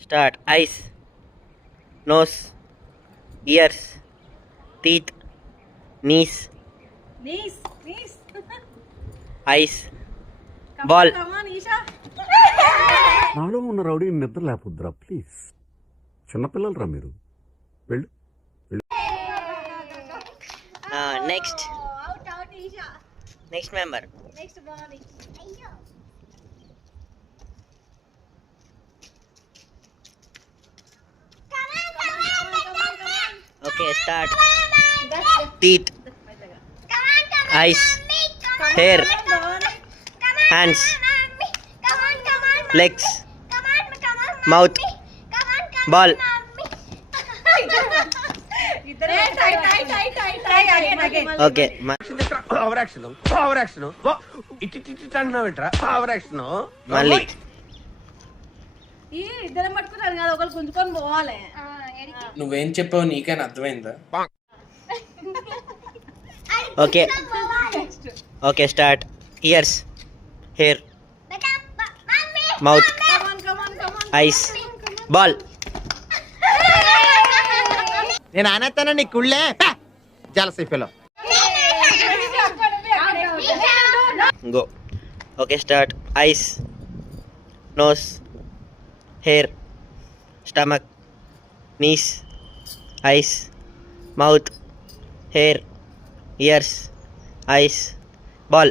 Start. Eyes, nose, ears, teeth, knees, eyes, ball. Come on, Isha. నాలో ఉన్న రౌడీ నిద్ర లేకపోద్దురా ప్లీజ్. చిన్నపిల్లలు రా మీరు. వెళ్ళు. Next. Out, Isha. Next member. Next ball. Okay, start. Teeth, eyes, hair, hands, legs, mouth, ball. Okay. Over action ఇటు అంటున్నావేంట్రా ఓవర్ యాక్షన్ మళ్ళీ ఈ ఇద్దరం పట్టుకుంటారు కదా, ఒకరు గుంజుకొని పోవాలి. నువ్వేం చెప్పావు నీకైనా అర్థమైందా? Okay. Okay, start. Ears, hair, mouth, eyes, ball. నేను అనేస్తాను నీ కుళ్ళే జలసైపోలో Go. Okay, start. Eyes, nose, hair, stomach, knees, eyes, mouth, hair, ears, eyes, ball.